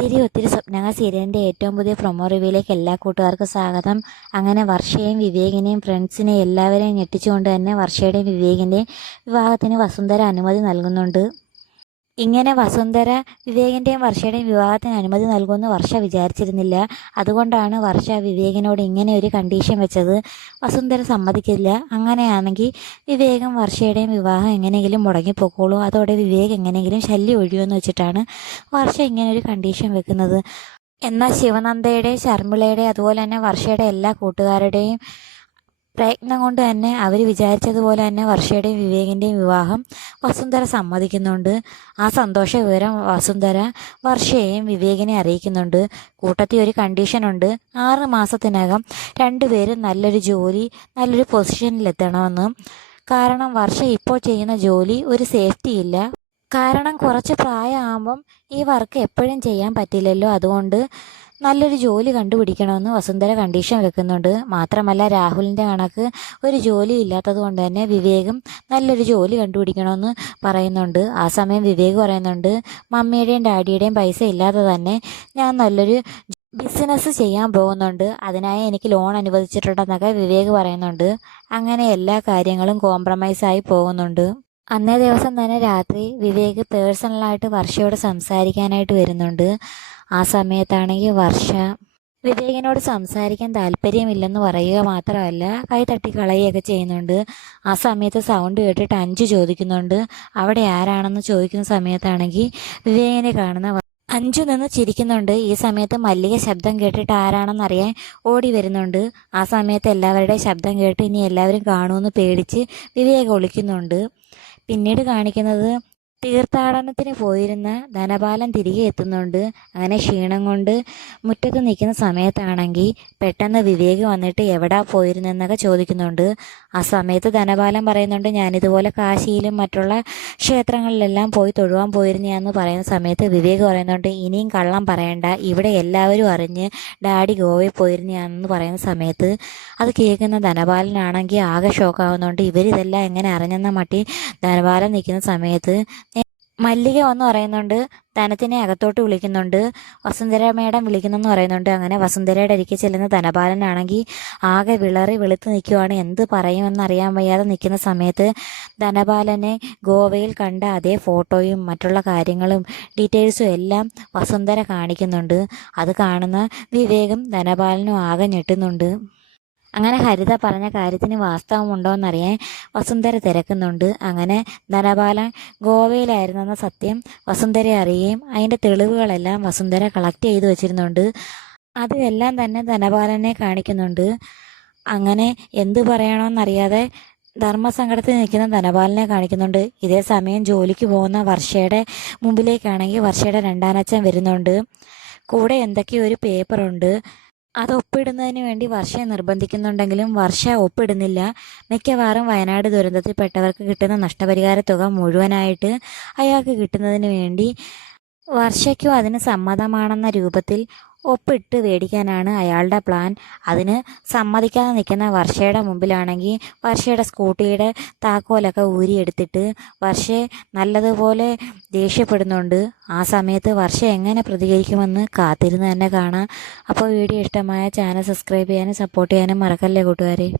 ഒത്തിരി സ്വപ്നങ്ങൾ സീരിയലിൻ്റെ ഏറ്റവും പുതിയ പ്രൊമോ റിവ്യൂയിലേക്ക് എല്ലാ കൂട്ടുകാർക്കും സ്വാഗതം. അങ്ങനെ വർഷയെയും വിവേകിനെയും ഫ്രണ്ട്സിനെയും എല്ലാവരെയും ഞെട്ടിച്ചുകൊണ്ട് തന്നെ വർഷയുടെയും വിവേകിൻ്റെയും വിവാഹത്തിന് വസുന്ധര അനുമതി നൽകുന്നുണ്ട്. ഇങ്ങനെ വസുന്ധര വിവേകിൻ്റെയും വർഷയുടെയും വിവാഹത്തിന് അനുമതി നൽകുമെന്ന് വർഷ വിചാരിച്ചിരുന്നില്ല. അതുകൊണ്ടാണ് വർഷ വിവേകിനോട് ഇങ്ങനെ ഒരു കണ്ടീഷൻ വെച്ചത്. വസുന്ധര സമ്മതിക്കില്ല. അങ്ങനെയാണെങ്കിൽ വിവേകം വർഷയുടെയും വിവാഹം എങ്ങനെയെങ്കിലും മുടങ്ങിപ്പോക്കോളൂ, അതോടെ വിവേക് എങ്ങനെയെങ്കിലും ശല്യം ഒഴിയുമെന്ന് വെച്ചിട്ടാണ് വർഷ ഇങ്ങനെ ഒരു കണ്ടീഷൻ വെക്കുന്നത്. എന്നാൽ ശിവനന്ദയുടെയും ശർമ്മിളയുടെയും അതുപോലെ തന്നെ വർഷയുടെ എല്ലാ കൂട്ടുകാരുടെയും പ്രയത്നം കൊണ്ട് തന്നെ അവർ വിചാരിച്ചതുപോലെ തന്നെ വർഷയുടെയും വിവേകിൻ്റെയും വിവാഹം വസുന്ധര സമ്മതിക്കുന്നുണ്ട്. ആ സന്തോഷ വിവരം വസുന്ധര വർഷയെയും വിവേകിനെ അറിയിക്കുന്നുണ്ട്. കൂട്ടത്തിൽ ഒരു കണ്ടീഷനുണ്ട്. 6 മാസത്തിനകം രണ്ടുപേരും നല്ലൊരു ജോലി, നല്ലൊരു പൊസിഷനിലെത്തണമെന്ന്. കാരണം വർഷ ഇപ്പോൾ ചെയ്യുന്ന ജോലി ഒരു സേഫ്റ്റി ഇല്ല. കാരണം കുറച്ച് പ്രായമാകുമ്പം ഈ വർക്ക് എപ്പോഴും ചെയ്യാൻ പറ്റില്ലല്ലോ. അതുകൊണ്ട് നല്ലൊരു ജോലി കണ്ടുപിടിക്കണമെന്ന് വസുന്ധര കണ്ടീഷൻ വെക്കുന്നുണ്ട്. മാത്രമല്ല രാഹുലിൻ്റെ കണക്ക് ഒരു ജോലി ഇല്ലാത്തത് കൊണ്ട് തന്നെ വിവേകും നല്ലൊരു ജോലി കണ്ടുപിടിക്കണമെന്ന് പറയുന്നുണ്ട്. ആ സമയം വിവേക് പറയുന്നുണ്ട്, മമ്മിയുടെയും ഡാഡിയുടെയും പൈസ ഇല്ലാതെ തന്നെ ഞാൻ നല്ലൊരു ബിസിനസ് ചെയ്യാൻ പോകുന്നുണ്ട്, അതിനായി എനിക്ക് ലോൺ അനുവദിച്ചിട്ടുണ്ടെന്നൊക്കെ വിവേക് പറയുന്നുണ്ട്. അങ്ങനെ എല്ലാ കാര്യങ്ങളും കോംപ്രമൈസായി പോകുന്നുണ്ട്. അന്നേ ദിവസം തന്നെ രാത്രി വിവേക് പേഴ്സണലായിട്ട് വർഷയോട് സംസാരിക്കാനായിട്ട് വരുന്നുണ്ട്. ആ സമയത്താണെങ്കിൽ വർഷ വിവേകിനോട് സംസാരിക്കാൻ താല്പര്യമില്ലെന്ന് പറയുക മാത്രമല്ല കൈ തട്ടി കളയുകയൊക്കെ ചെയ്യുന്നുണ്ട്. ആ സമയത്ത് സൗണ്ട് കേട്ടിട്ട് അഞ്ചു ചോദിക്കുന്നുണ്ട്, അവിടെ ആരാണെന്ന് ചോദിക്കുന്ന സമയത്താണെങ്കിൽ വിവേകിനെ കാണുന്ന അഞ്ചു നിന്ന് ചിരിക്കുന്നുണ്ട്. ഈ സമയത്ത് മല്ലിക ശബ്ദം കേട്ടിട്ട് ആരാണെന്നറിയാൻ ഓടി വരുന്നുണ്ട്. ആ സമയത്ത് എല്ലാവരുടെയും ശബ്ദം കേട്ട് ഇനി എല്ലാവരും കാണുമെന്ന് പേടിച്ച് വിവേക് ഒളിക്കുന്നുണ്ട്. പിന്നീട് കാണിക്കുന്നത് തീർത്ഥാടനത്തിന് പോയിരുന്ന ധനപാലൻ തിരികെ എത്തുന്നുണ്ട്. അങ്ങനെ ക്ഷീണം കൊണ്ട് മുറ്റത്ത് നിൽക്കുന്ന സമയത്താണെങ്കിൽ പെട്ടെന്ന് വിവേക് വന്നിട്ട് എവിടാ പോയിരുന്നെന്നൊക്കെ ചോദിക്കുന്നുണ്ട്. ആ സമയത്ത് ധനപാലൻ പറയുന്നുണ്ട്, ഞാനിതുപോലെ കാശിയിലും മറ്റുള്ള ക്ഷേത്രങ്ങളിലെല്ലാം പോയി തൊഴുവാൻ പോയിരുന്നതെന്ന് പറയുന്ന സമയത്ത് വിവേക് പറയുന്നുണ്ട്, ഇനിയും കള്ളം പറയണ്ട, ഇവിടെ എല്ലാവരും അറിഞ്ഞ് ഡാഡി ഗോവയിൽ പോയിരുന്നതാണെന്ന് പറയുന്ന സമയത്ത് അത് കേൾക്കുന്ന ധനപാലനാണെങ്കിൽ ആകെ ഷോക്കാവുന്നുണ്ട്. ഇവരിതെല്ലാം എങ്ങനെ അറിഞ്ഞെന്ന മട്ടി ധനപാലൻ നിൽക്കുന്ന സമയത്ത് മല്ലിക വന്ന് പറയുന്നുണ്ട്, ധനത്തിനെ അകത്തോട്ട് വിളിക്കുന്നുണ്ട്. വസുന്ധര മേഡം വിളിക്കുന്നെന്ന് പറയുന്നുണ്ട്. അങ്ങനെ വസുന്ധരയുടെ അരികെ ചെല്ലുന്ന ധനപാലനാണെങ്കിൽ ആകെ വിളറി വെളുത്ത് നിൽക്കുവാണ്. എന്ത് പറയുമെന്നറിയാൻ വയ്യാതെ നിൽക്കുന്ന സമയത്ത് ധനപാലനെ ഗോവയിൽ കണ്ട അതേ ഫോട്ടോയും മറ്റുള്ള കാര്യങ്ങളും ഡീറ്റെയിൽസും എല്ലാം വസുന്ധര കാണിക്കുന്നുണ്ട്. അത് കാണുന്ന വിവേകും ധനപാലനും ആകെ ഞെട്ടുന്നുണ്ട്. അങ്ങനെ ഹരിത പറഞ്ഞ കാര്യത്തിന് വാസ്തവമുണ്ടോയെന്നറിയാൻ വസുന്ധര തിരക്കുന്നുണ്ട്. അങ്ങനെ ധനപാലൻ ഗോവയിലായിരുന്നെന്ന സത്യം വസുന്ധരയെ അറിയുകയും അതിൻ്റെ തെളിവുകളെല്ലാം വസുന്ധര കളക്ട് ചെയ്ത് വെച്ചിരുന്നുണ്ട്. അതെല്ലാം തന്നെ ധനപാലനെ കാണിക്കുന്നുണ്ട്. അങ്ങനെ എന്തു പറയണമെന്നറിയാതെ ധർമ്മസങ്കടത്തിൽ നിൽക്കുന്ന ധനപാലനെ കാണിക്കുന്നുണ്ട്. ഇതേ സമയം ജോലിക്ക് പോകുന്ന വർഷയുടെ മുമ്പിലേക്കാണെങ്കിൽ വർഷയുടെ രണ്ടാനച്ഛൻ വരുന്നുണ്ട്. കൂടെ എന്തൊക്കെയോ ഒരു പേപ്പറുണ്ട്. അത് ഒപ്പിടുന്നതിന് വേണ്ടി വർഷയെ നിർബന്ധിക്കുന്നുണ്ടെങ്കിലും വർഷ ഒപ്പിടുന്നില്ല. മിക്കവാറും വയനാട് ദുരന്തത്തിൽപ്പെട്ടവർക്ക് കിട്ടുന്ന നഷ്ടപരിഹാര തുക മുഴുവനായിട്ട് അയാൾക്ക് കിട്ടുന്നതിന് വേണ്ടി വർഷയ്ക്കും അതിന് സമ്മതമാണെന്ന രൂപത്തിൽ ഒപ്പിട്ട് മേടിക്കാനാണ് അയാളുടെ പ്ലാൻ. അതിന് സമ്മതിക്കാതെ നിൽക്കുന്ന വർഷയുടെ മുമ്പിലാണെങ്കിൽ വർഷയുടെ സ്കൂട്ടിയുടെ താക്കോലൊക്കെ ഊരിയെടുത്തിട്ട് വർഷയെ നല്ലതുപോലെ ദേഷ്യപ്പെടുന്നുണ്ട്. ആ സമയത്ത് വർഷ എങ്ങനെ പ്രതികരിക്കുമെന്ന് കാത്തിരുന്ന് തന്നെ കാണാം. അപ്പോൾ വീഡിയോ ഇഷ്ടമായ ചാനൽ സബ്സ്ക്രൈബ് ചെയ്യാനും സപ്പോർട്ട് ചെയ്യാനും മറക്കല്ലേ കൂട്ടുകാരെ.